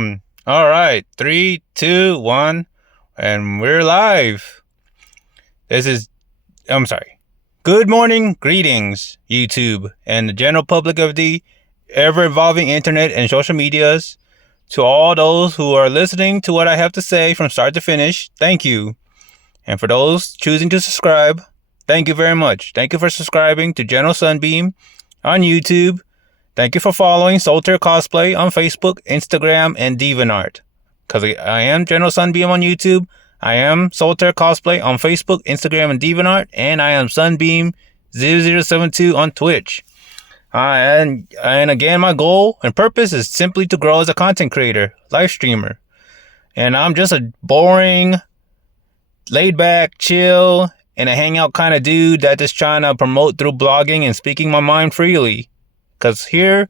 Awesome. All right. 3, 2, 1. And we're live. This is, I'm sorry. Good morning, greetings, YouTube, and the general public of the ever-evolving internet and social medias. To all those who are listening to what I have to say from start to finish, thank you. And for those choosing to subscribe, thank you very much. Thank you for subscribing to General Sunbeam on YouTube. Thank you for following Solitaire Cosplay on Facebook, Instagram, and DeviantArt. Because I am General Sunbeam on YouTube, I am Solitaire Cosplay on Facebook, Instagram, and DeviantArt, and I am Sunbeam0072 on Twitch. And again, my goal and purpose is simply to grow as a content creator, live streamer. And I'm just a boring, laid back, chill, and a hangout kind of dude that just trying to promote through blogging and speaking my mind freely. Because here,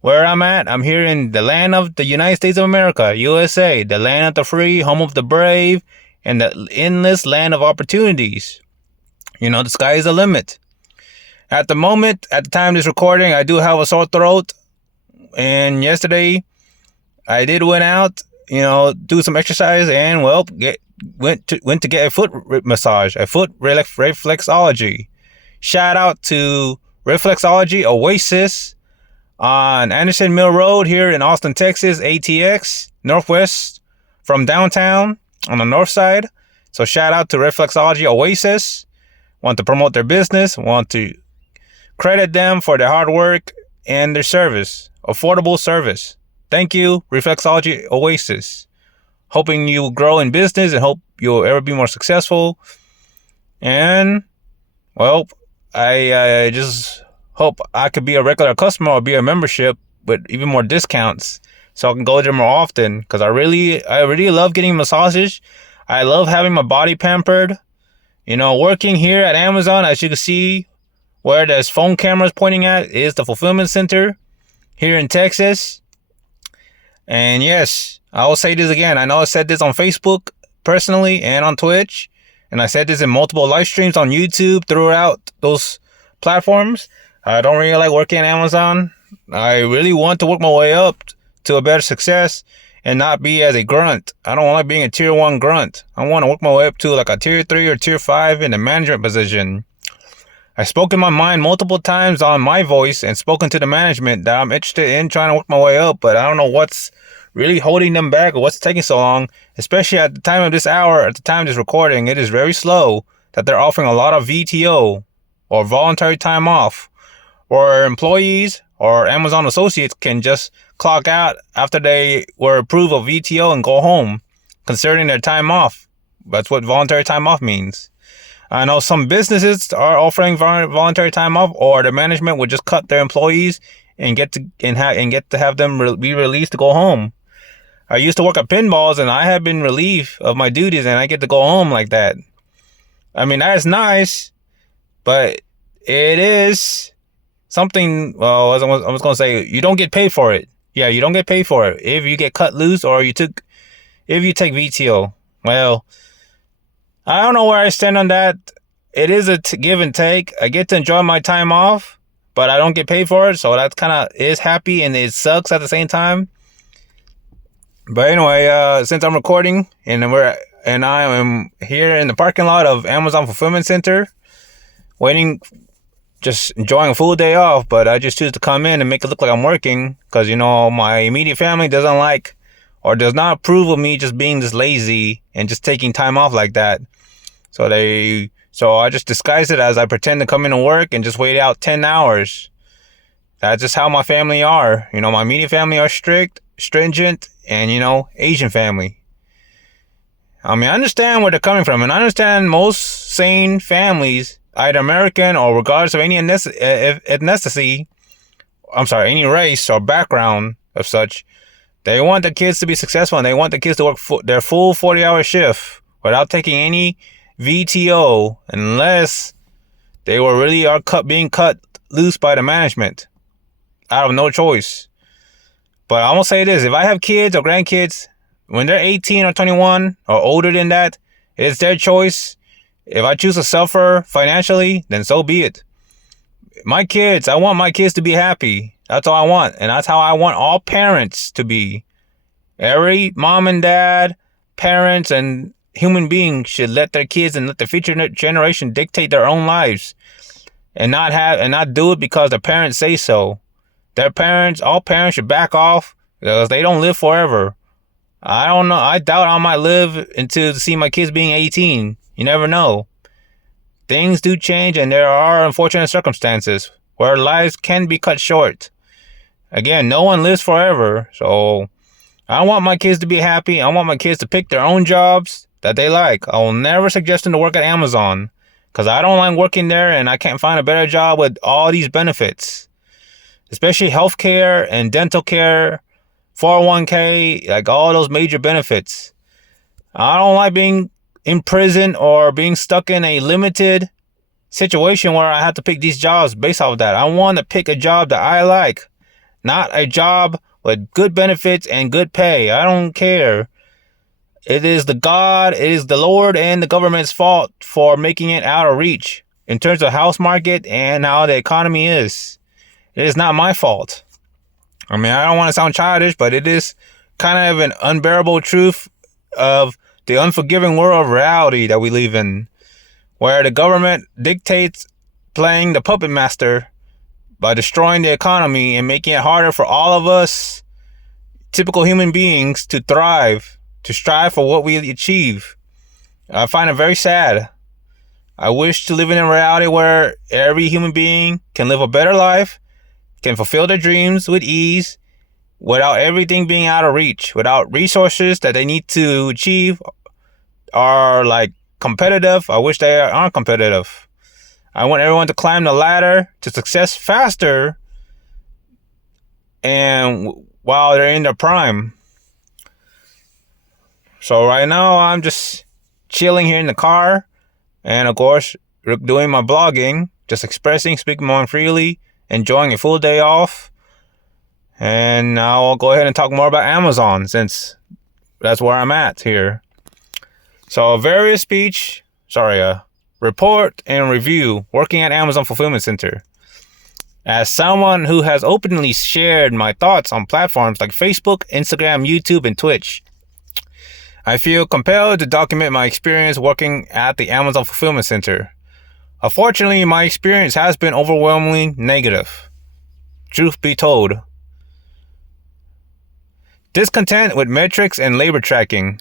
where I'm at, I'm here in the land of the United States of America, USA, the land of the free, home of the brave, and the endless land of opportunities. You know, the sky is the limit. At the moment, at the time of this recording, I do have a sore throat. And yesterday, I did went out, do some exercise and, went to get a foot massage, a foot reflexology. Shout out to Reflexology Oasis on Anderson Mill Road here in Austin, Texas, ATX, northwest from downtown on the north side. So shout out to Reflexology Oasis. Want to promote their business, want to credit them for their hard work and their service, affordable service. Thank you, Reflexology Oasis. Hoping you grow in business and hope you'll ever be more successful. And, I just hope I could be a regular customer or be a membership with even more discounts so I can go there more often, because I really love getting massages. I love having my body pampered. Working here at Amazon, as you can see, where there's phone cameras pointing at is the fulfillment center here in Texas. And yes, I will say this again. I know I said this on Facebook personally and on Twitch. And I said this in multiple live streams on YouTube throughout those platforms. I don't really like working at Amazon. I really want to work my way up to a better success and not be as a grunt. I don't like being a tier 1 grunt. I want to work my way up to like a tier 3 or tier 5 in the management position. I spoke in my mind multiple times on my voice and spoken to the management that I'm interested in trying to work my way up, but I don't know what's really holding them back or what's taking so long, especially at the time of this hour, at the time of this recording. It is very slow that they're offering a lot of VTO or voluntary time off, or employees or Amazon associates can just clock out after they were approved of VTO and go home, considering their time off. That's what voluntary time off means. I know some businesses are offering voluntary time off, or the management would just cut their employees and get to have them be released to go home. I used to work at Pinballs, and I have been relieved of my duties, and I get to go home like that. I mean, that's nice, but it is something. Well, I was going to say, you don't get paid for it. Yeah, you don't get paid for it if you get cut loose or if you take VTO. Well, I don't know where I stand on that. It is a give and take. I get to enjoy my time off, but I don't get paid for it, so that kind of is happy and it sucks at the same time. But anyway, since I'm recording and I am here in the parking lot of Amazon Fulfillment Center, waiting, just enjoying a full day off, but I just choose to come in and make it look like I'm working because, my immediate family doesn't like or does not approve of me just being this lazy and just taking time off like that. So I just disguise it as I pretend to come in and work and just wait out 10 hours. That's just how my family are. My immediate family are strict, stringent, and, Asian family. I mean, I understand where they're coming from, and I understand most sane families, either American or regardless of any ethnicity, any race or background of such, they want the kids to be successful, and they want the kids to work their full 40-hour shift without taking any VTO unless they are being cut loose by the management out of no choice. But I'm going to say this. If I have kids or grandkids, when they're 18 or 21 or older than that, it's their choice. If I choose to suffer financially, then so be it. I want my kids to be happy. That's all I want. And that's how I want all parents to be. Every mom and dad, parents, and human being should let their kids and let the future generation dictate their own lives, and not do it because their parents say so. All parents should back off because they don't live forever. I don't know. I doubt I might live until to see my kids being 18. You never know. Things do change, and there are unfortunate circumstances where lives can be cut short. Again, no one lives forever, so I want my kids to be happy. I want my kids to pick their own jobs that they like. I will never suggest them to work at Amazon because I don't like working there, and I can't find a better job with all these benefits, especially healthcare and dental care, 401k, like all those major benefits. I don't like being in prison or being stuck in a limited situation where I have to pick these jobs based off of that. I want to pick a job that I like, not a job with good benefits and good pay. I don't care. It is the Lord and the government's fault for making it out of reach in terms of house market and how the economy is. It is not my fault. I mean, I don't want to sound childish, but it is kind of an unbearable truth of the unforgiving world of reality that we live in, where the government dictates playing the puppet master by destroying the economy and making it harder for all of us typical human beings to thrive, to strive for what we achieve. I find it very sad. I wish to live in a reality where every human being can live a better life, can fulfill their dreams with ease, without everything being out of reach, without resources that they need to achieve are like competitive. I wish they aren't competitive. I want everyone to climb the ladder to success faster and while they're in their prime. So right now I'm just chilling here in the car and of course doing my blogging, just expressing, speaking more freely, enjoying a full day off. And now I'll go ahead and talk more about Amazon since that's where I'm at here. So report and review working at Amazon Fulfillment Center. As someone who has openly shared my thoughts on platforms like Facebook, Instagram, YouTube, and Twitch, I feel compelled to document my experience working at the Amazon Fulfillment Center. Unfortunately, my experience has been overwhelmingly negative. Truth be told. Discontent with metrics and labor tracking.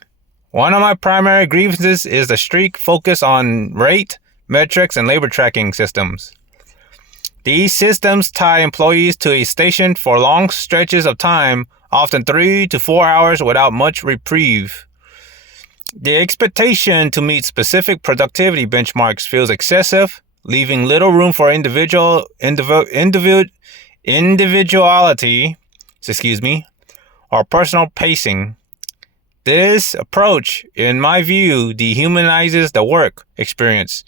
One of my primary grievances is the strict focus on rate, metrics, and labor tracking systems. These systems tie employees to a station for long stretches of time, often 3 to 4 hours without much reprieve. The expectation to meet specific productivity benchmarks feels excessive, leaving little room for individuality, or personal pacing. This approach, in my view, dehumanizes the work experience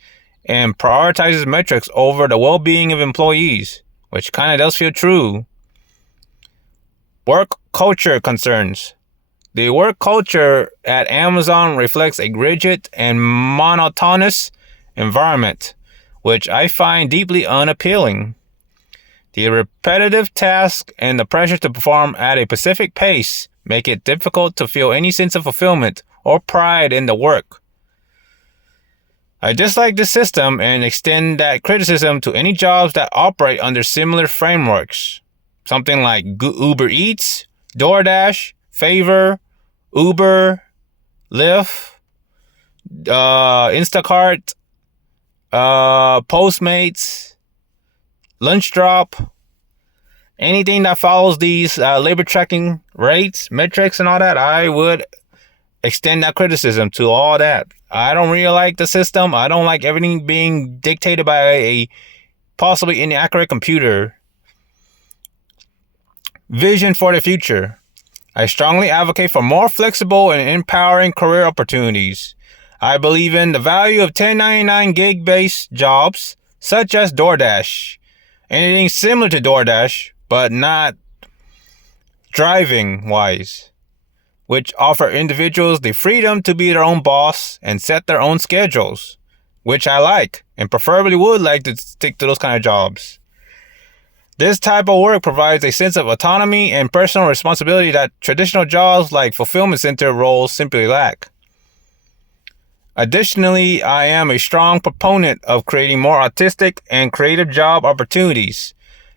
and prioritizes metrics over the well-being of employees, which kind of does feel true. Work culture concerns. The work culture at Amazon reflects a rigid and monotonous environment, which I find deeply unappealing. The repetitive tasks and the pressure to perform at a specific pace make it difficult to feel any sense of fulfillment or pride in the work. I dislike this system and extend that criticism to any jobs that operate under similar frameworks. Something like Uber Eats, DoorDash, Favor, Uber, Lyft, Instacart, Postmates, LunchDrop. Anything that follows these labor tracking rates, metrics, and all that, I would extend that criticism to all that. I don't really like the system. I don't like everything being dictated by a possibly inaccurate computer. Vision for the future. I strongly advocate for more flexible and empowering career opportunities. I believe in the value of 1099 gig-based jobs, such as DoorDash. Anything similar to DoorDash, but not driving-wise, which offer individuals the freedom to be their own boss and set their own schedules, which I like and preferably would like to stick to those kind of jobs. This type of work provides a sense of autonomy and personal responsibility that traditional jobs like fulfillment center roles simply lack. Additionally, I am a strong proponent of creating more artistic and creative job opportunities.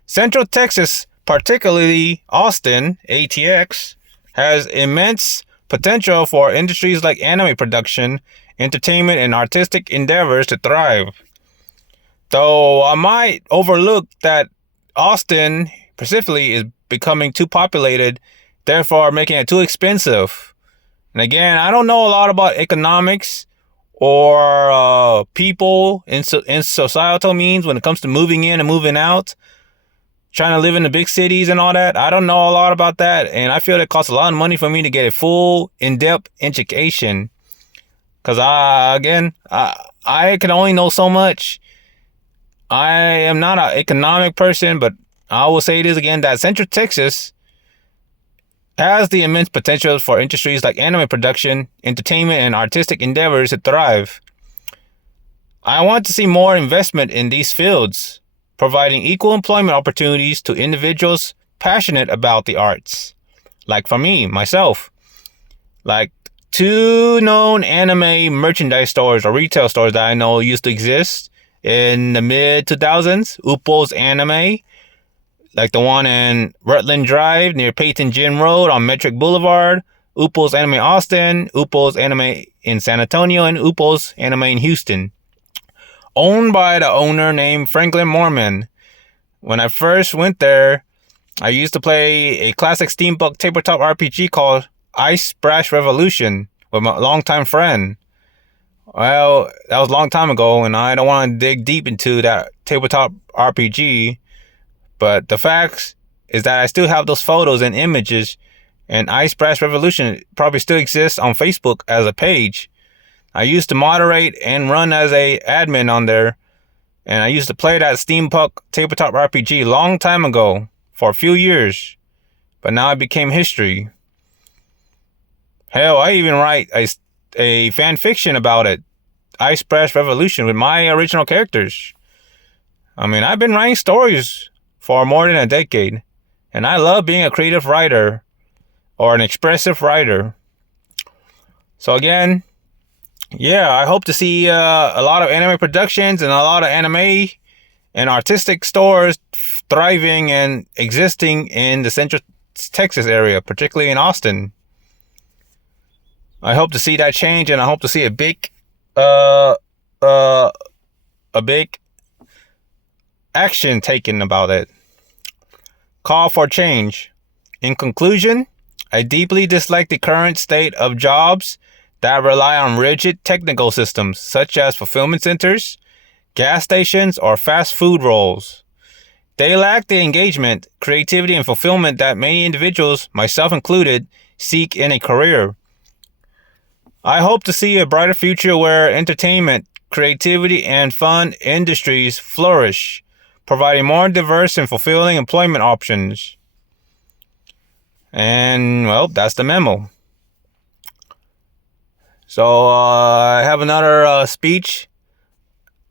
Central Texas, particularly Austin, ATX, has immense potential for industries like anime production, entertainment, and artistic endeavors to thrive. Though I might overlook that Austin specifically is becoming too populated, therefore making it too expensive. And again, I don't know a lot about economics or people in societal means when it comes to moving in and moving out, trying to live in the big cities and all that. I don't know a lot about that, and I feel it costs a lot of money for me to get a full, in-depth education. Because I can only know so much. I am not an economic person, but I will say this again, that Central Texas has the immense potential for industries like anime production, entertainment, and artistic endeavors to thrive. I want to see more investment in these fields, providing equal employment opportunities to individuals passionate about the arts. Like for me, myself, like 2 known anime merchandise stores or retail stores that I know used to exist in the mid 2000s, Uppos Anime, like the one in Rutland Drive near Peyton Gym Road on Metric Boulevard, Uppos Anime Austin, Uppos Anime in San Antonio, and Uppos Anime in Houston. Owned by the owner named Franklin Mormon. When I first went there, I used to play a classic steampunk tabletop RPG called Ice Splash Revolution with my longtime friend. Well, that was a long time ago, and I don't want to dig deep into that tabletop RPG. But the fact is that I still have those photos and images, and Ice Splash Revolution probably still exists on Facebook as a page. I used to moderate and run as a admin on there, and I used to play that steampunk tabletop RPG long time ago for a few years, but now it became history. Hell, I even write a fan fiction about it, Ice Splash Revolution, with my original characters. I mean, I've been writing stories for more than a decade, and I love being a creative writer or an expressive writer. So again, yeah, I hope to see a lot of anime productions and a lot of anime and artistic stores thriving and existing in the Central Texas area, particularly in Austin. I hope to see that change, and I hope to see a big action taken about it. Call for change. In conclusion, I deeply dislike the current state of jobs that rely on rigid technical systems such as fulfillment centers, gas stations, or fast food roles. They lack the engagement, creativity, and fulfillment that many individuals, myself included, seek in a career. I hope to see a brighter future where entertainment, creativity, and fun industries flourish, providing more diverse and fulfilling employment options. And, well, that's the memo. So, I have another speech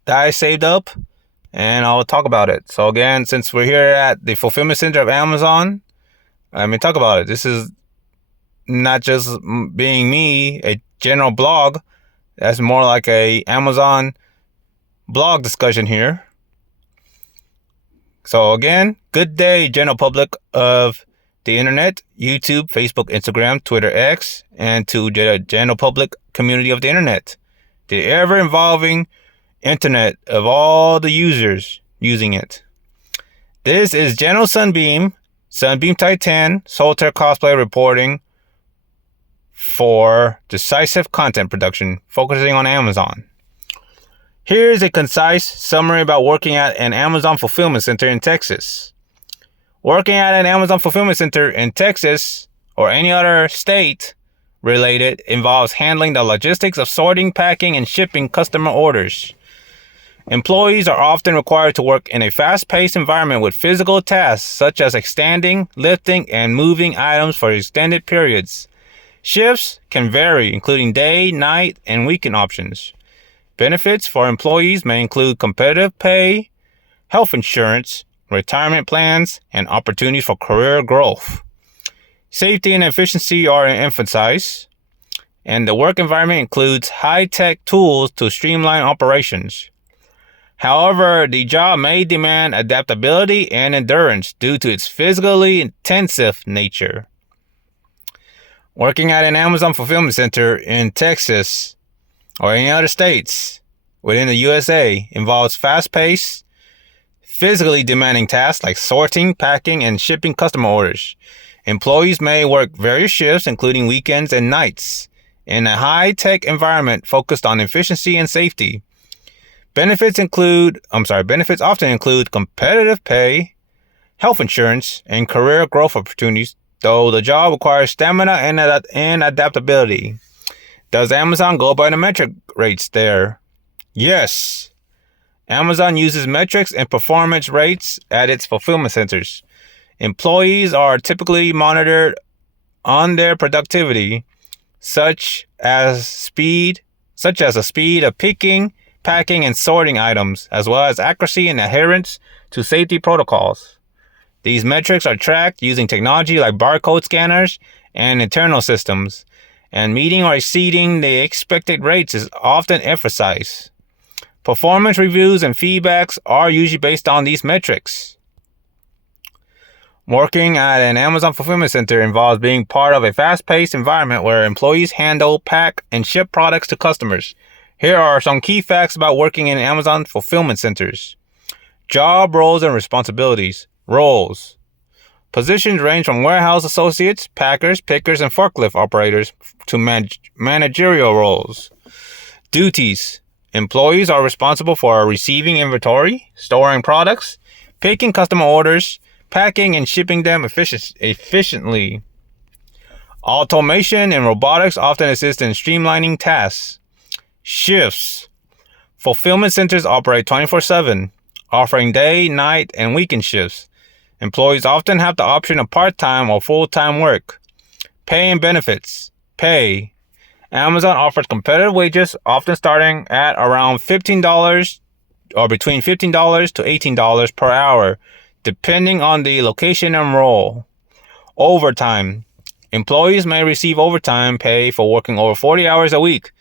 that I saved up, and I'll talk about it. So, again, since we're here at the Fulfillment Center of Amazon, let me talk about it. This is not just being me, a general blog. That's more like a Amazon blog discussion here. So again, good day, general public of the internet, YouTube, Facebook, Instagram, Twitter, X, and to the general public community of the internet, the ever-evolving internet of all the users using it. This is General Sunbeam Titan, Solitaire Cosplay reporting for Decisive Content Production, focusing on Amazon. Here's a concise summary about working at an Amazon fulfillment center in Texas. Working at an Amazon fulfillment center in Texas or any other state related involves handling the logistics of sorting, packing, and shipping customer orders. Employees are often required to work in a fast-paced environment with physical tasks such as extending, lifting, and moving items for extended periods. Shifts can vary, including day, night, and weekend options. Benefits for employees may include competitive pay, health insurance, retirement plans, and opportunities for career growth. Safety and efficiency are emphasized, and the work environment includes high-tech tools to streamline operations. However, the job may demand adaptability and endurance due to its physically intensive nature. Working at an Amazon fulfillment center in Texas or any other states within the USA involves fast-paced, physically demanding tasks like sorting, packing, and shipping customer orders. Employees may work various shifts, including weekends and nights, in a high-tech environment focused on efficiency and safety. Benefits often include competitive pay, health insurance, and career growth opportunities, though the job requires stamina and adaptability. Does Amazon go by the metric rates there? Yes. Amazon uses metrics and performance rates at its fulfillment centers. Employees are typically monitored on their productivity, such as the speed of picking, packing, and sorting items, as well as accuracy and adherence to safety protocols. These metrics are tracked using technology like barcode scanners and internal systems, and meeting or exceeding the expected rates is often emphasized. Performance reviews and feedbacks are usually based on these metrics. Working at an Amazon fulfillment center involves being part of a fast-paced environment where employees handle, pack, and ship products to customers. Here are some key facts about working in Amazon fulfillment centers. Job roles and responsibilities. Roles. Positions range from warehouse associates, packers, pickers, and forklift operators to managerial roles. Duties. Employees are responsible for receiving inventory, storing products, picking customer orders, packing and shipping them efficiently. Automation and robotics often assist in streamlining tasks. Shifts. Fulfillment centers operate 24/7, offering day, night, and weekend shifts. Employees often have the option of part-time or full-time work. Pay and benefits. Pay. Amazon offers competitive wages, often starting at around $15 or between $15 to $18 per hour, depending on the location and role. Overtime. Employees may receive overtime pay for working over 40 hours a week.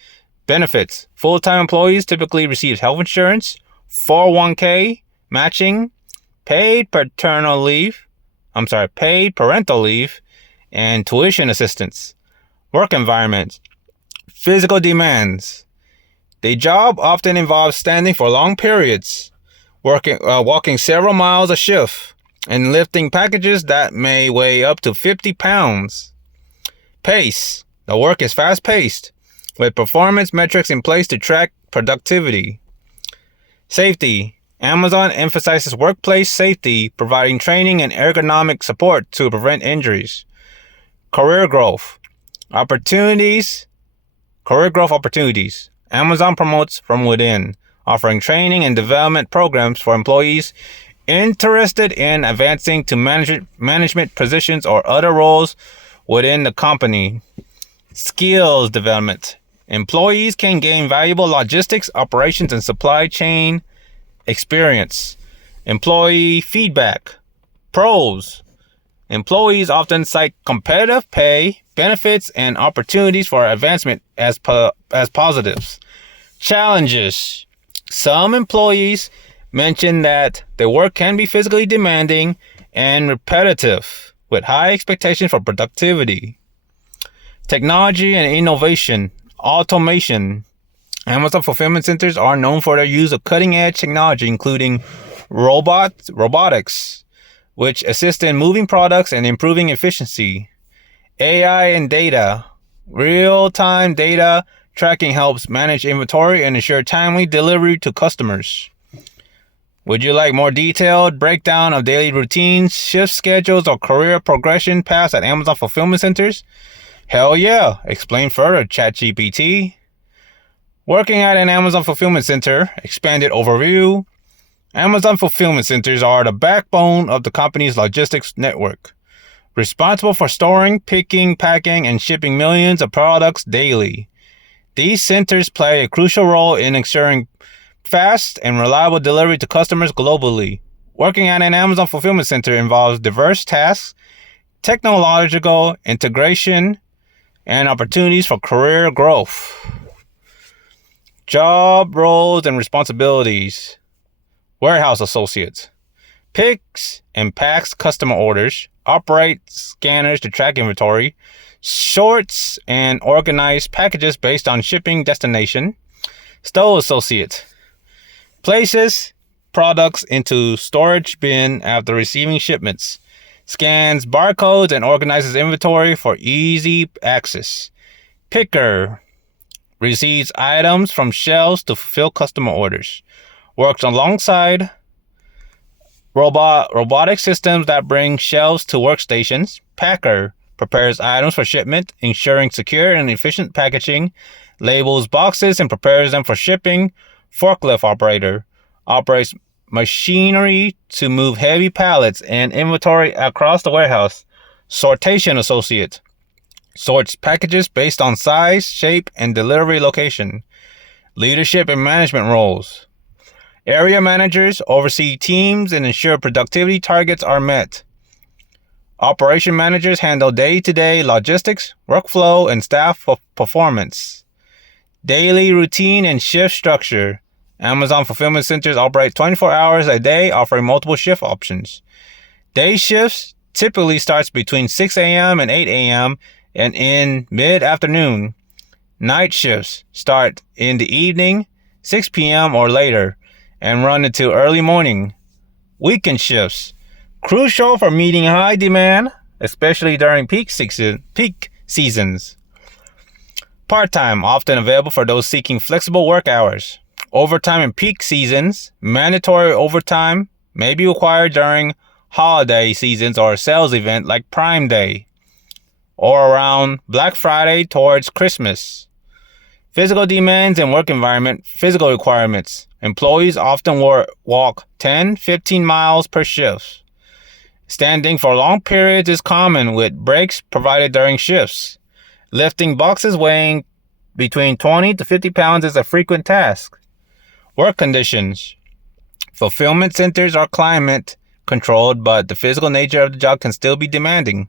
Benefits. Full-time employees typically receive health insurance, 401k, matching, paid parental leave, and tuition assistance. Work environment. Physical demands. The job often involves standing for long periods, walking several miles a shift, and lifting packages that may weigh up to 50 pounds. Pace. The work is fast-paced, with performance metrics in place to track productivity. Safety. Amazon emphasizes workplace safety, providing training and ergonomic support to prevent injuries. Career growth opportunities. Amazon promotes from within, offering training and development programs for employees interested in advancing to management positions or other roles within the company. Skills development. Employees can gain valuable logistics, operations, and supply chain experience. Employee feedback. Pros. Employees often cite competitive pay, benefits, and opportunities for advancement as positives. Challenges. Some employees mention that the work can be physically demanding and repetitive, with high expectations for productivity. Technology and innovation. Automation. Amazon fulfillment centers are known for their use of cutting-edge technology, including robotics, which assist in moving products and improving efficiency. AI and data. Real-time data tracking helps manage inventory and ensure timely delivery to customers. Would you like more detailed breakdown of daily routines, shift schedules, or career progression paths at Amazon fulfillment centers? Hell yeah! Explain further, ChatGPT. Working at an Amazon fulfillment center, expanded overview. Amazon fulfillment centers are the backbone of the company's logistics network, responsible for storing, picking, packing, and shipping millions of products daily. These centers play a crucial role in ensuring fast and reliable delivery to customers globally. Working at an Amazon fulfillment center involves diverse tasks, technological integration, and opportunities for career growth. Job roles and responsibilities. Warehouse associates. Picks and packs customer orders. Operate scanners to track inventory. Sorts and organize packages based on shipping destination. Store associate. Places products into storage bin after receiving shipments. Scans barcodes and organizes inventory for easy access. Picker receives items from shelves to fulfill customer orders. Works alongside robotic systems that bring shelves to workstations. Packer prepares items for shipment, ensuring secure and efficient packaging. Labels boxes and prepares them for shipping. Forklift operator operates machinery to move heavy pallets and inventory across the warehouse. Sortation associate sorts packages based on size, shape, and delivery location. Leadership and management roles. Area managers oversee teams and ensure productivity targets are met. Operation managers handle day-to-day logistics, workflow, and staff performance. Daily routine and shift structure. Amazon fulfillment centers operate 24 hours a day, offering multiple shift options. Day shifts typically starts between 6 a.m. and 8 a.m. and in mid-afternoon. Night shifts start in the evening, 6 p.m. or later, and run into early morning. Weekend shifts, crucial for meeting high demand, especially during peak seasons. Part-time, often available for those seeking flexible work hours. Overtime in peak seasons. Mandatory overtime may be required during holiday seasons or a sales event like Prime Day or around Black Friday towards Christmas. Physical demands and work environment. Physical requirements. Employees often walk 10-15 miles per shift. Standing for long periods is common, with breaks provided during shifts. Lifting boxes weighing between 20 to 50 pounds is a frequent task. Work conditions. Fulfillment centers are climate controlled, but the physical nature of the job can still be demanding.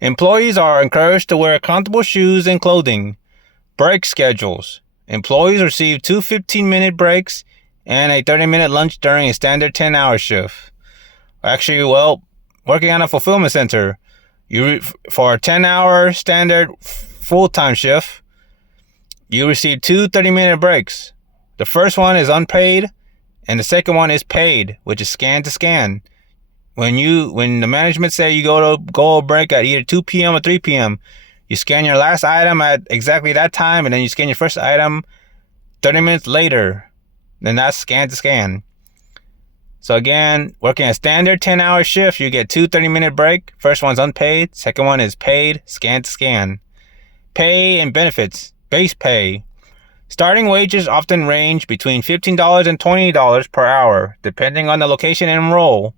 Employees are encouraged to wear comfortable shoes and clothing. Break schedules. Employees receive 2 15-minute breaks and a 30-minute lunch during a standard 10-hour shift. Actually, working on a fulfillment center, for a 10-hour standard full-time shift, you receive 2 30-minute breaks. The first one is unpaid, and the second one is paid, which is scan to scan. When the management say you go a break at either 2 p.m. or 3 p.m., you scan your last item at exactly that time, and then you scan your first item 30 minutes later. Then that's scan to scan. So again, working a standard 10-hour shift, you get 2 30-minute break. First one's unpaid. Second one is paid, scan to scan. Pay and benefits. Base pay. Starting wages often range between $15 and $20 per hour, depending on the location and role.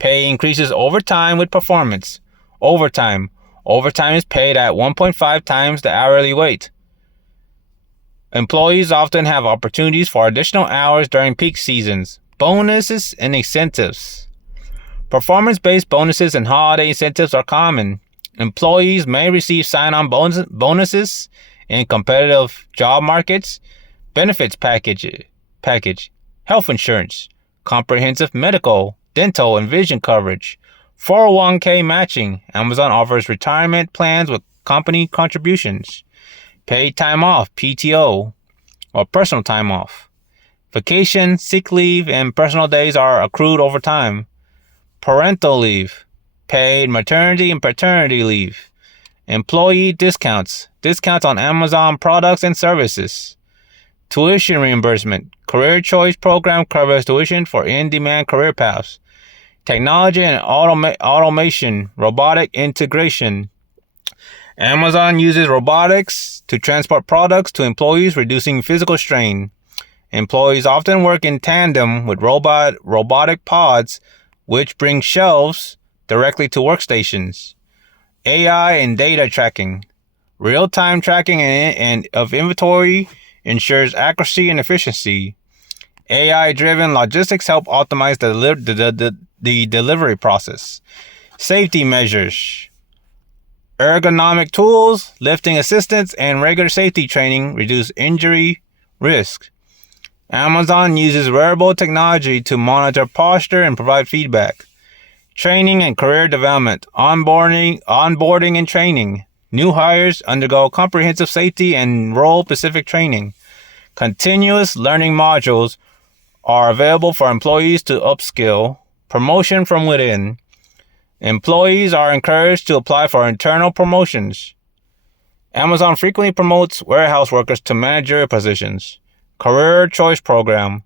Pay increases over time with performance. Overtime. Overtime is paid at 1.5 times the hourly rate. Employees often have opportunities for additional hours during peak seasons. Bonuses and incentives. Performance-based bonuses and holiday incentives are common. Employees may receive sign-on bonuses in competitive job markets. Benefits package, health insurance, comprehensive medical, dental, and vision coverage, 401k matching. Amazon offers retirement plans with company contributions. Paid time off, PTO, or personal time off. Vacation, sick leave, and personal days are accrued over time. Parental leave, paid maternity and paternity leave. Employee discounts, discounts on Amazon products and services. Tuition reimbursement, career choice program covers tuition for in-demand career paths. Technology and automation, robotic integration. Amazon uses robotics to transport products to employees, reducing physical strain. Employees often work in tandem with robotic pods, which bring shelves directly to workstations. AI and data tracking. Real-time tracking and of inventory ensures accuracy and efficiency. AI-driven logistics help optimize the delivery process. Safety measures. Ergonomic tools, lifting assistance, and regular safety training reduce injury risk. Amazon uses wearable technology to monitor posture and provide feedback. Training and career development, onboarding and training. New hires undergo comprehensive safety and role-specific training. Continuous learning modules are available for employees to upskill. Promotion from within. Employees are encouraged to apply for internal promotions. Amazon frequently promotes warehouse workers to managerial positions. Career Choice Program.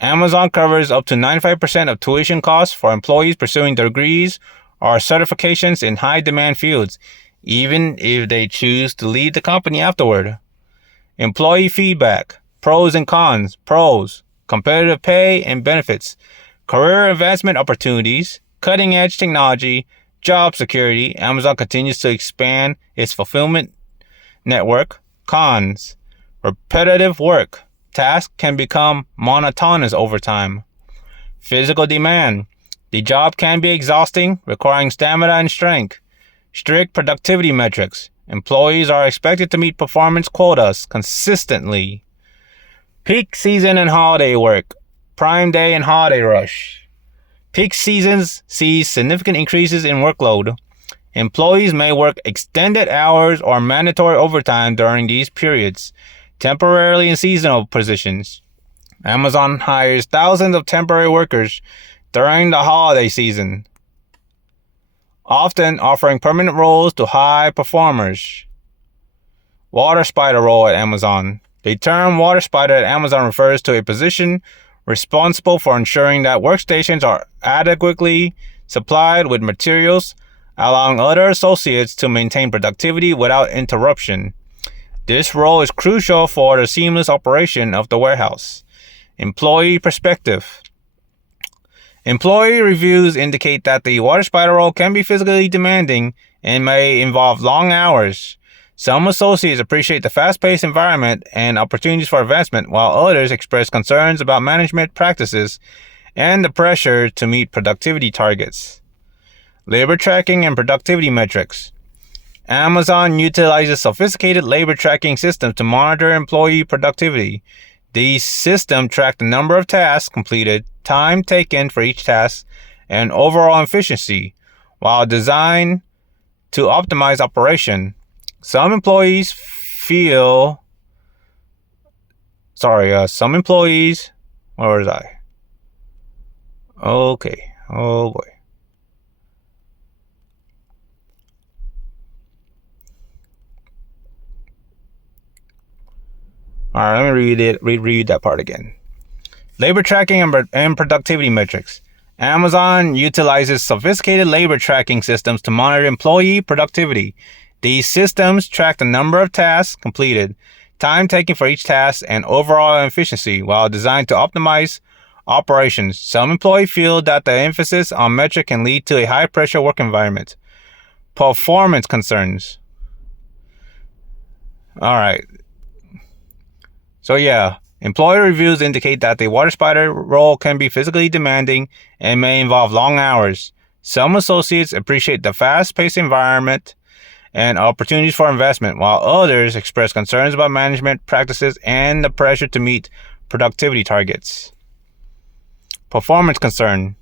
Amazon covers up to 95% of tuition costs for employees pursuing degrees or certifications in high-demand fields, even if they choose to leave the company afterward. Employee feedback. Pros and cons. Pros. Competitive pay and benefits. Career advancement opportunities. Cutting-edge technology. Job security. Amazon continues to expand its fulfillment network. Cons. Repetitive work. Tasks can become monotonous over time. Physical demand. The job can be exhausting, requiring stamina and strength. Strict productivity metrics. Employees are expected to meet performance quotas consistently. Peak season and holiday work. Prime Day and holiday rush. Peak seasons see significant increases in workload. Employees may work extended hours or mandatory overtime during these periods, temporarily in seasonal positions. Amazon hires thousands of temporary workers during the holiday season, often offering permanent roles to high performers. Water spider role at Amazon. The term water spider at Amazon refers to a position responsible for ensuring that workstations are adequately supplied with materials, allowing other associates to maintain productivity without interruption. This role is crucial for the seamless operation of the warehouse. Employee perspective. Employee reviews indicate that the water spider role can be physically demanding and may involve long hours. Some associates appreciate the fast-paced environment and opportunities for advancement, while others express concerns about management practices and the pressure to meet productivity targets. Labor tracking and productivity metrics. Amazon utilizes sophisticated labor tracking systems to monitor employee productivity. These systems track the number of tasks completed, time taken for each task, and overall efficiency, while designed to optimize operation. Some employees, where was I? Okay, oh boy. All right, let me reread that part again. Labor tracking and productivity metrics. Amazon utilizes sophisticated labor tracking systems to monitor employee productivity. These systems track the number of tasks completed, time taken for each task, and overall efficiency, while designed to optimize operations. Some employees feel that the emphasis on metric can lead to a high-pressure work environment. Performance concerns. All right. So yeah, employee reviews indicate that the water spider role can be physically demanding and may involve long hours. Some associates appreciate the fast-paced environment and opportunities for investment, while others express concerns about management practices and the pressure to meet productivity targets. Performance concern.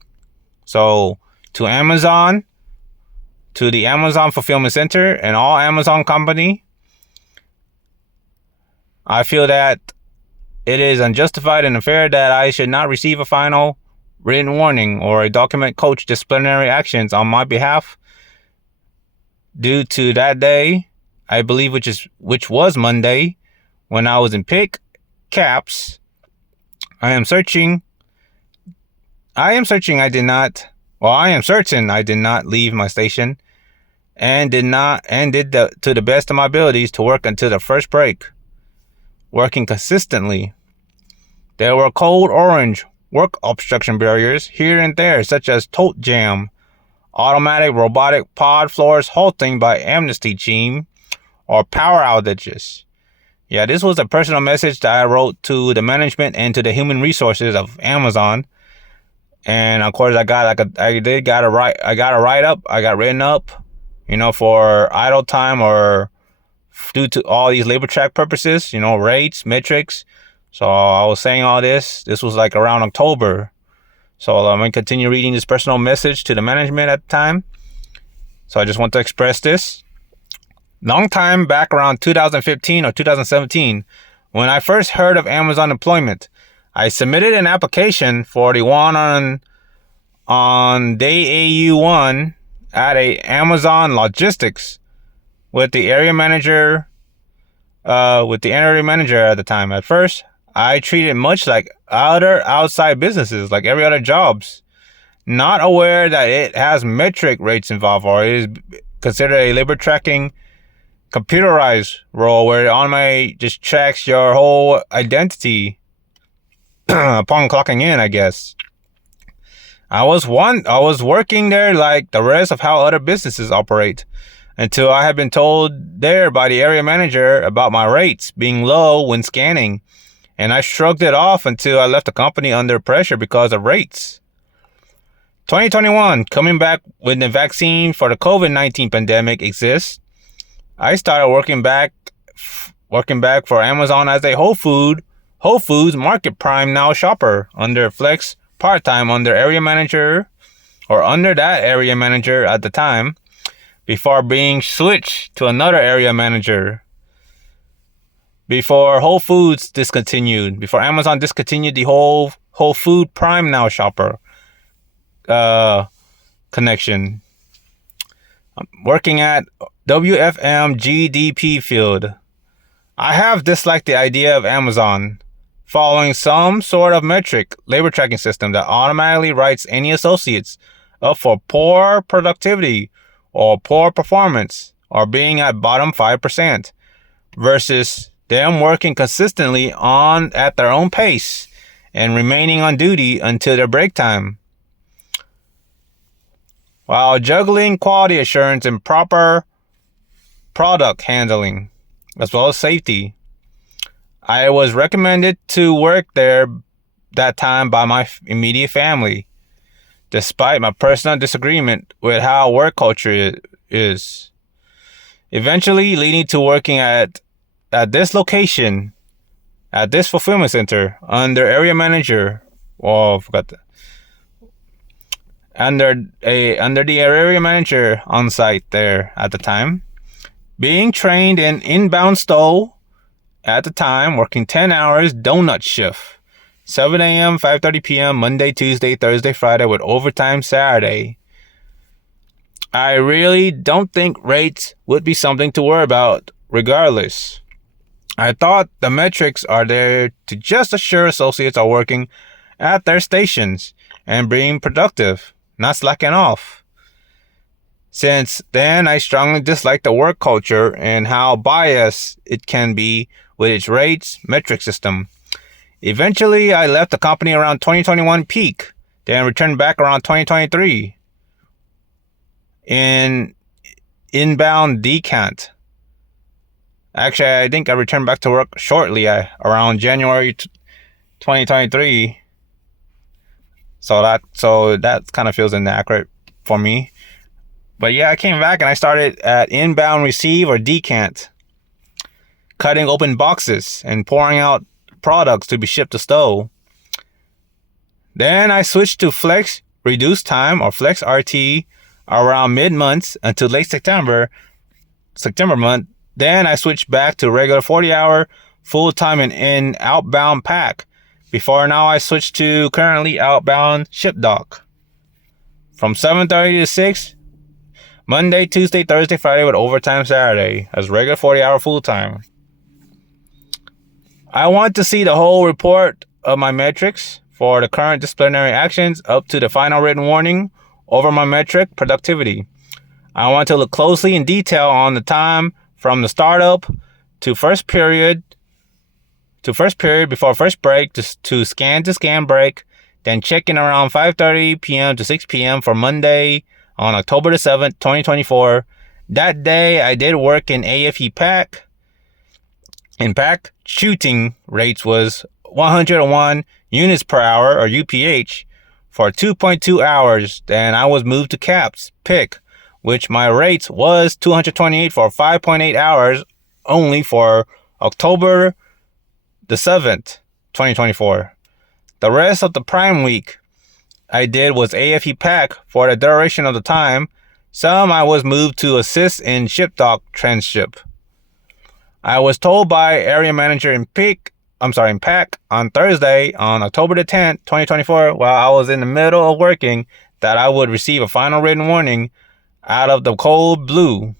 So, to the Amazon Fulfillment Center and all Amazon company, I feel that it is unjustified and unfair that I should not receive a final written warning or a document coach disciplinary actions on my behalf due to that day, I believe, which was Monday, when I was in pick caps. I am certain I did not leave my station and did to the best of my abilities to work until the first break, working consistently. There were code orange work obstruction barriers here and there, such as tote jam, automatic robotic pod floors halting by Amnesty team, or power outages. Yeah, this was a personal message that I wrote to the management and to the human resources of Amazon. And of course, I got a write up. I got written up, for idle time or due to all these labor track purposes, rates, metrics. So I was saying all this. This was like around October. So I'm going to continue reading this personal message to the management at the time. So I just want to express this. Long time back around 2015 or 2017, when I first heard of Amazon employment, I submitted an application for the one on day AU1 at a Amazon Logistics with the area manager at the time. At first, I treated it much like other outside businesses, like every other jobs, not aware that it has metric rates involved or it is considered a labor tracking computerized role where it automatically just tracks your whole identity upon clocking in, I guess. I was working there like the rest of how other businesses operate until I had been told there by the area manager about my rates being low when scanning, and I shrugged it off until I left the company under pressure because of rates. 2021, coming back when the vaccine for the COVID-19 pandemic exists, I started working back for Amazon as a Whole Foods Market Prime Now shopper under Flex part-time under area manager or under that area manager at the time before being switched to another area manager before Amazon discontinued the Whole Food Prime Now shopper connection. I'm working at WFM GDP field. I have disliked the idea of Amazon following some sort of metric labor tracking system that automatically writes any associates up for poor productivity or poor performance or being at bottom 5% versus them working consistently at their own pace and remaining on duty until their break time, while juggling quality assurance and proper product handling, as well as safety. I was recommended to work there that time by my immediate family, despite my personal disagreement with how work culture is. Eventually leading to working at this location, at this fulfillment center, under area manager. Under the area manager on site there at the time, being trained in inbound stow at the time, working 10 hours donut shift, 7 a.m., 5:30 p.m., Monday, Tuesday, Thursday, Friday, with overtime Saturday. I really don't think rates would be something to worry about regardless. I thought the metrics are there to just assure associates are working at their stations and being productive, not slacking off. Since then, I strongly dislike the work culture and how biased it can be with its rates metric system. Eventually, I left the company around 2021 peak, then returned back around 2023 in inbound decant. Actually, I think I returned back to work shortly around January 2023. So that kind of feels inaccurate for me. But yeah, I came back and I started at inbound receive or decant, cutting open boxes and pouring out products to be shipped to store. Then I switched to Flex Reduced Time or Flex RT around mid-months until late September month. Then I switched back to regular 40-hour full-time in outbound pack. Before now, I switched to currently outbound ship dock from 7:30 to 6, Monday, Tuesday, Thursday, Friday with overtime Saturday as regular 40-hour full-time. I want to see the whole report of my metrics for the current disciplinary actions up to the final written warning over my metric productivity. I want to look closely in detail on the time from the startup to first period before first break to scan break, then check in around 5:30 p.m. to 6 p.m. for Monday on October the 7th, 2024. That day, I did work in AFE pack In pack, shooting rates was 101 units per hour, or UPH, for 2.2 hours. Then I was moved to caps, pick, which my rates was 228 for 5.8 hours only for October the 7th, 2024. The rest of the prime week I did was AFE pack for the duration of the time. Some I was moved to assist in ship dock transship. I was told by area manager in PAC on Thursday, on October the 10th, 2024, while I was in the middle of working, that I would receive a final written warning out of the cold blue.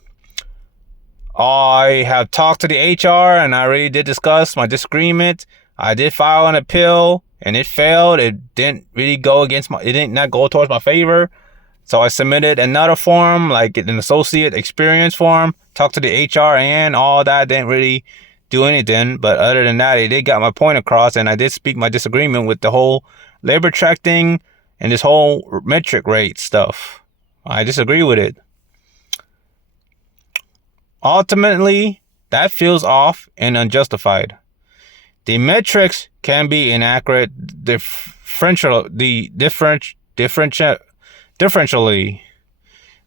I have talked to the HR and I really did discuss my disagreement. I did file an appeal and it failed. It didn't really go towards my favor. So I submitted another form, like an associate experience form, talked to the HR and all that. Didn't really do anything. But other than that, it did got my point across, and I did speak my disagreement with the whole labor track thing and this whole metric rate stuff. I disagree with it. Ultimately, that feels off and unjustified. The metrics can be inaccurate differentially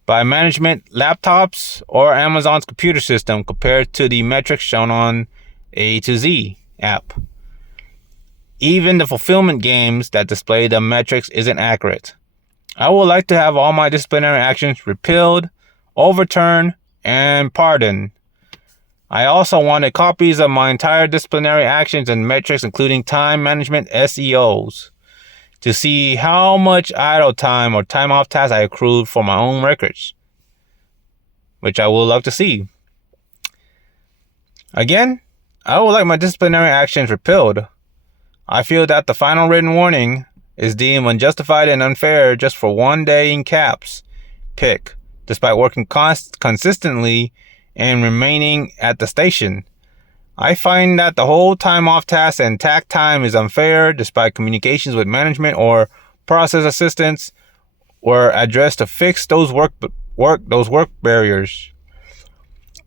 by management laptops or Amazon's computer system compared to the metrics shown on A to Z app. Even the fulfillment games that display the metrics isn't accurate. I would like to have all my disciplinary actions repealed, overturned, and pardoned. I also wanted copies of my entire disciplinary actions and metrics, including time management SEOs, to see how much idle time or time off tasks I accrued for my own records, which I would love to see. Again, I would like my disciplinary actions repealed. I feel that the final written warning is deemed unjustified and unfair just for one day in caps, pick, despite working consistently and remaining at the station. I find that the whole time off task and tack time is unfair despite communications with management or process assistants were addressed to fix those work barriers.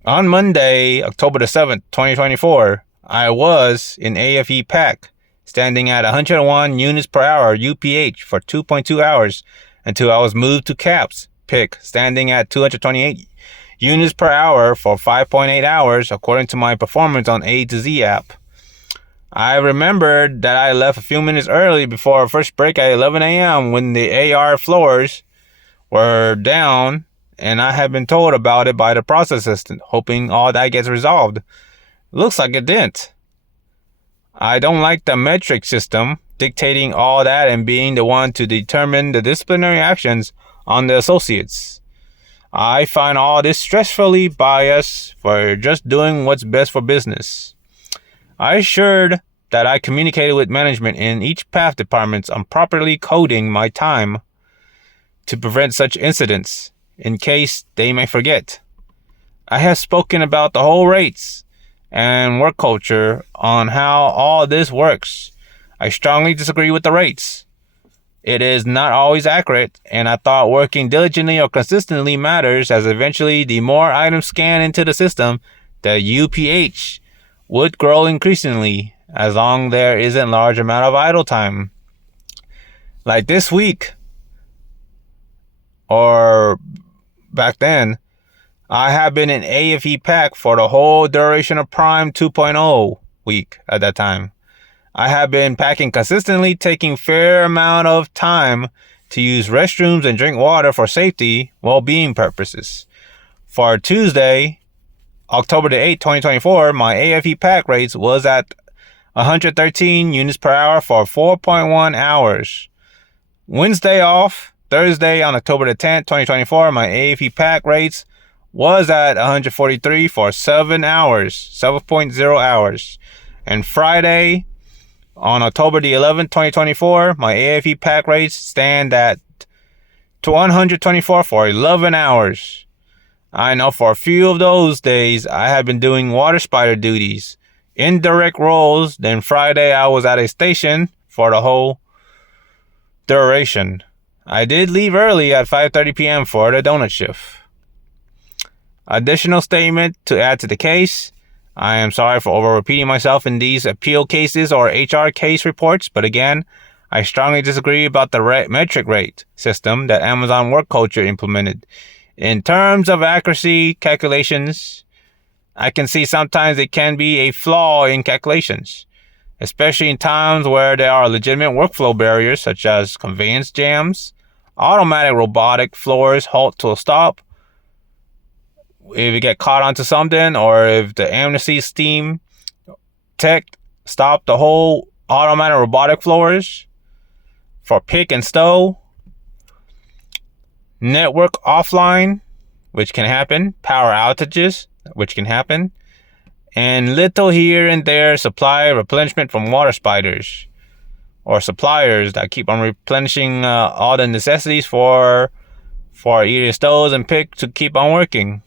On Monday, October the 7th, 2024, I was in AFE pack, standing at 101 units per hour UPH for 2.2 hours until I was moved to caps, pick, standing at 228 units per hour for 5.8 hours according to my performance on A to Z app. I remembered that I left a few minutes early before our first break at 11 a.m. when the AR floors were down, and I had been told about it by the process assistant, hoping all that gets resolved. Looks like it didn't. I don't like the metric system dictating all that and being the one to determine the disciplinary actions on the associates. I find all this stressfully biased for just doing what's best for business. I assured that I communicated with management in each path departments on properly coding my time to prevent such incidents in case they may forget. I have spoken about the whole rates and work culture on how all this works. I strongly disagree with the rates. It is not always accurate, and I thought working diligently or consistently matters, as eventually the more items scanned into the system, the UPH would grow increasingly as long there isn't large amount of idle time. Like this week, or back then, I have been in AFE pack for the whole duration of Prime 2.0 week at that time. I have been packing consistently, taking fair amount of time to use restrooms and drink water for safety, well-being purposes. For Tuesday, October the 8th, 2024, my AFE pack rates was at 113 units per hour for 4.1 hours. Wednesday off, Thursday on October the 10th, 2024, my AFE pack rates was at 143 for 7.0 hours. And Friday, on October the 11th, 2024, my AFE pack rates stand at 124 for 11 hours. I know for a few of those days, I have been doing water spider duties, indirect roles. Then Friday, I was at a station for the whole duration. I did leave early at 5:30 p.m. for the donut shift. Additional statement to add to the case. I am sorry for over repeating myself in these appeal cases or HR case reports, but again, I strongly disagree about the metric rate system that Amazon Work Culture implemented. In terms of accuracy calculations, I can see sometimes it can be a flaw in calculations, especially in times where there are legitimate workflow barriers such as conveyance jams, automatic robotic floors halt to a stop, if you get caught onto something, or if the amnesty steam tech stopped the whole automatic robotic floors for pick and stow, network offline, which can happen, power outages, which can happen, and little here and there supply replenishment from water spiders or suppliers that keep on replenishing all the necessities for either stoves and pick to keep on working.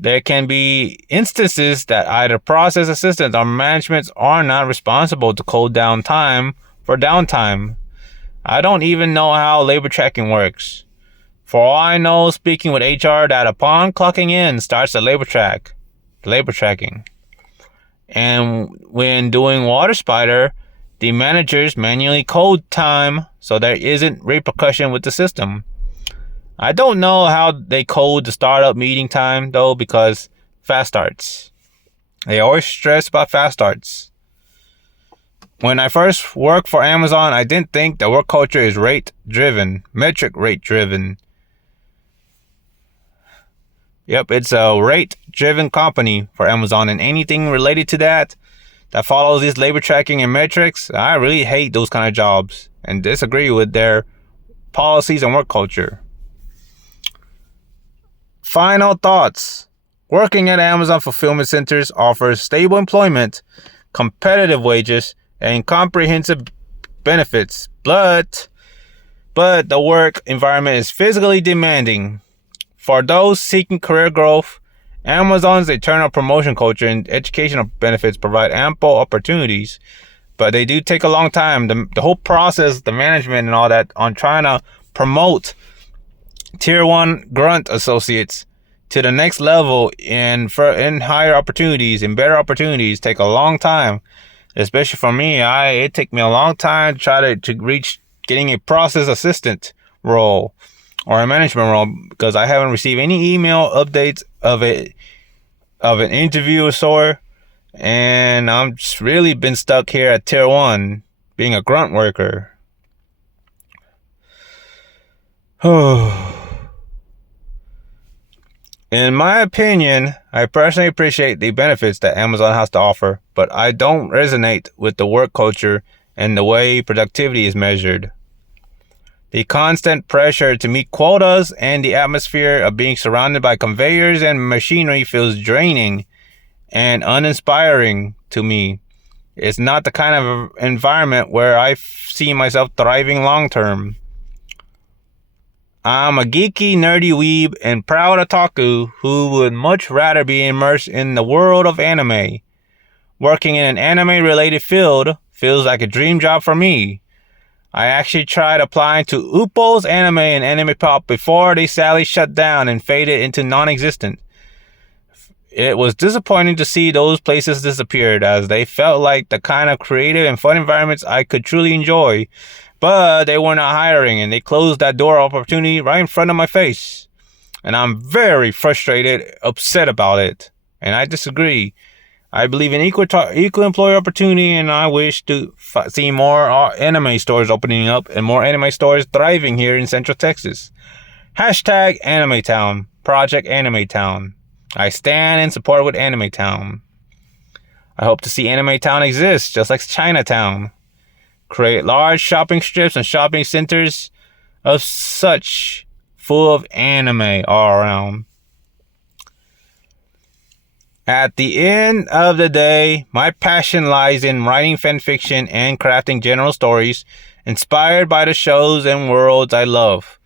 There can be instances that either process assistants or managements are not responsible to code down time for downtime. I don't even know how labor tracking works. For all I know, speaking with HR, that upon clocking in starts the labor tracking. And when doing water spider, the managers manually code time so there isn't repercussion with the system. I don't know how they code the startup meeting time though, because fast starts. They always stress about fast starts. When I first worked for Amazon, I didn't think the work culture is metric rate driven. Yep, it's a rate driven company for Amazon, and anything related to that follows these labor tracking and metrics, I really hate those kind of jobs and disagree with their policies and work culture. Final thoughts. Working at Amazon fulfillment centers offers stable employment, competitive wages, and comprehensive benefits, but the work environment is physically demanding. For those seeking career growth, Amazon's eternal promotion culture and educational benefits provide ample opportunities, but they do take a long time. The whole process, the management and all that on trying to promote Tier 1 grunt associates to the next level in higher opportunities and better opportunities take a long time. Especially for me, it took me a long time to try to reach getting a process assistant role or a management role, because I haven't received any email updates of an interview or so, and I'm just really been stuck here at Tier 1 being a grunt worker. In my opinion, I personally appreciate the benefits that Amazon has to offer, but I don't resonate with the work culture and the way productivity is measured. The constant pressure to meet quotas and the atmosphere of being surrounded by conveyors and machinery feels draining and uninspiring to me. It's not the kind of environment where I see myself thriving long term. I'm a geeky, nerdy weeb and proud otaku who would much rather be immersed in the world of anime. Working in an anime-related field feels like a dream job for me. I actually tried applying to Uppo's Anime and Anime Pop before they sadly shut down and faded into non-existent. It was disappointing to see those places disappeared, as they felt like the kind of creative and fun environments I could truly enjoy. But they were not hiring, and they closed that door of opportunity right in front of my face. And I'm very frustrated, upset about it. And I disagree. I believe in equal employer opportunity, and I wish to see more anime stores opening up and more anime stores thriving here in Central Texas. Hashtag Anime Town. Project Anime Town. I stand in support with Anime Town. I hope to see Anime Town exist, just like Chinatown. Create large shopping strips and shopping centers of such full of anime all around. At the end of the day, my passion lies in writing fan fiction and crafting general stories inspired by the shows and worlds I love.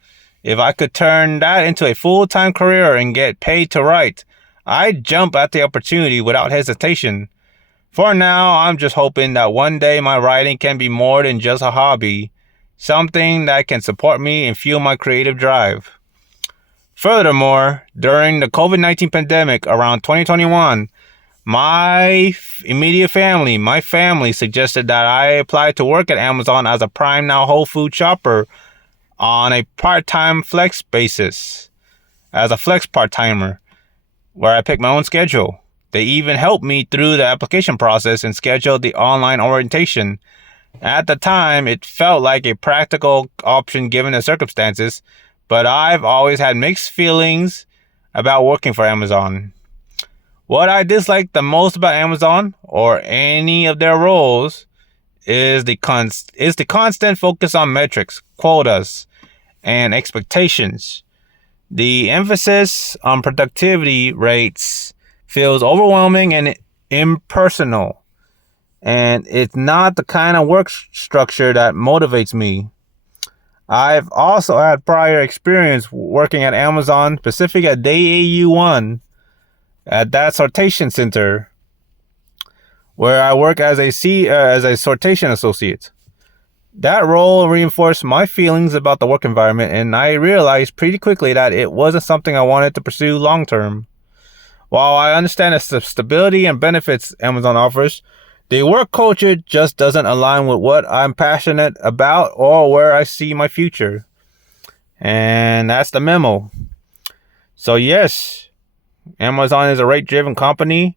If I could turn that into a full-time career and get paid to write, I'd jump at the opportunity without hesitation. For now, I'm just hoping that one day my writing can be more than just a hobby, something that can support me and fuel my creative drive. Furthermore, during the COVID-19 pandemic around 2021, My family suggested that I apply to work at Amazon as a Prime Now Whole Food shopper on a part-time flex basis, as a flex part-timer, where I pick my own schedule. They even helped me through the application process and scheduled the online orientation. At the time, it felt like a practical option given the circumstances, but I've always had mixed feelings about working for Amazon. What I dislike the most about Amazon or any of their roles is the constant focus on metrics, quotas, and expectations. The emphasis on productivity rates feels overwhelming and impersonal, and it's not the kind of work structure that motivates me. I've also had prior experience working at Amazon Pacific at Day AU1 at that sortation center, where I work as a sortation associate. That role reinforced my feelings about the work environment, and I realized pretty quickly that it wasn't something I wanted to pursue long term. While I understand the stability and benefits Amazon offers, the work culture just doesn't align with what I'm passionate about or where I see my future. And that's the memo. So yes, Amazon is a rate-driven company.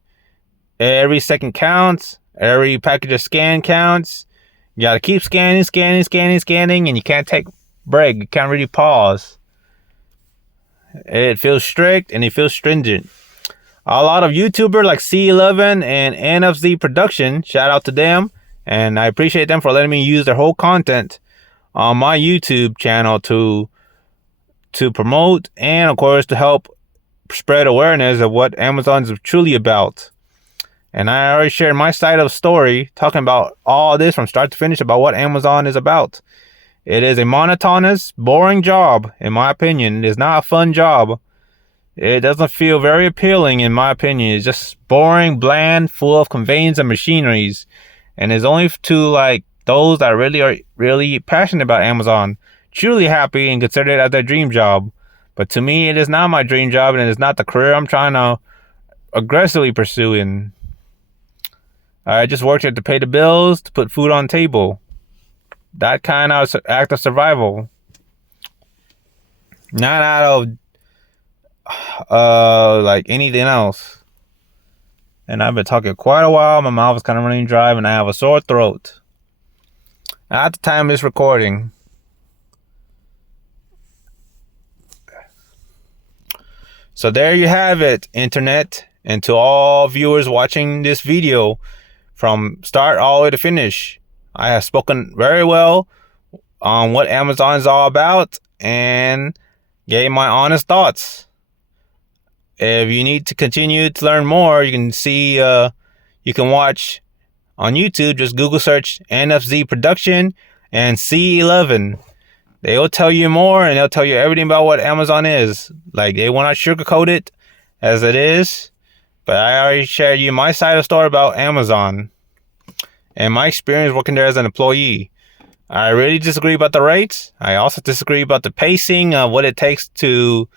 Every second counts. Every package of scan counts. You gotta keep scanning, and you can't take a break. You can't really pause. It feels strict and it feels stringent. A lot of YouTubers like C11 and NFZ Production, shout out to them, and I appreciate them for letting me use their whole content on my YouTube channel to promote and, of course, to help spread awareness of what Amazon is truly about. And I already shared my side of the story, talking about all this from start to finish about what Amazon is about. It is a monotonous, boring job, in my opinion. It is not a fun job. It doesn't feel very appealing, in my opinion. It's just boring, bland, full of conveyance and machineries. And it's only to like those that really are really passionate about Amazon, truly happy and consider it as their dream job. But to me, it is not my dream job, and it is not the career I'm trying to aggressively pursue in. I just worked here to pay the bills, to put food on the table. That kind of act of survival. Not out of like anything else. And I've been talking quite a while. My mouth is kind of running dry, and I have a sore throat at the time of this recording. So there you have it, internet, and to all viewers watching this video from start all the way to finish. I have spoken very well on what Amazon is all about and gave my honest thoughts. If you need to continue to learn more, you can watch on YouTube. Just Google search NFZ Production and C11. They will tell you more, and they'll tell you everything about what Amazon is. Like, they will not sugarcoat it as it is. But I already shared you my side of the story about Amazon and my experience working there as an employee. I really disagree about the rates. I also disagree about the pacing of what it takes to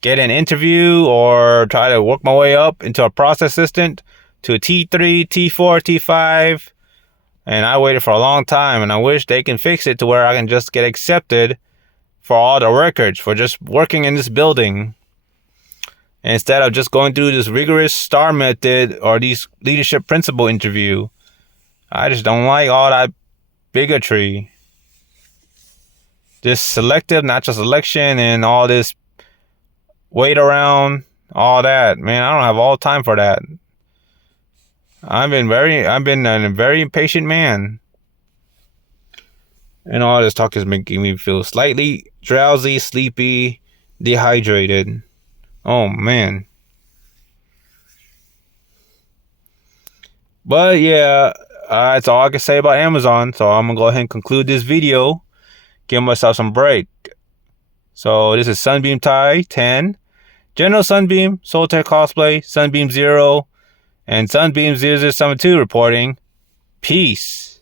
get an interview or try to work my way up into a process assistant to a T3, T4, T5. And I waited for a long time, and I wish they can fix it to where I can just get accepted for all the records for just working in this building, instead of just going through this rigorous STAR method or these leadership principle interview. I just don't like all that bigotry. This selective natural selection and all this wait around, all that. Man, I don't have all time for that. I've been a very impatient man. And all this talk is making me feel slightly drowsy, sleepy, dehydrated. Oh, man. But yeah, that's all I can say about Amazon. So I'm going to go ahead and conclude this video. Give myself some break. So this is Sunbeam Ty 10. General Sunbeam, Solitaire Cosplay, Sunbeam 0. And Sunbeam 0072 reporting. Peace.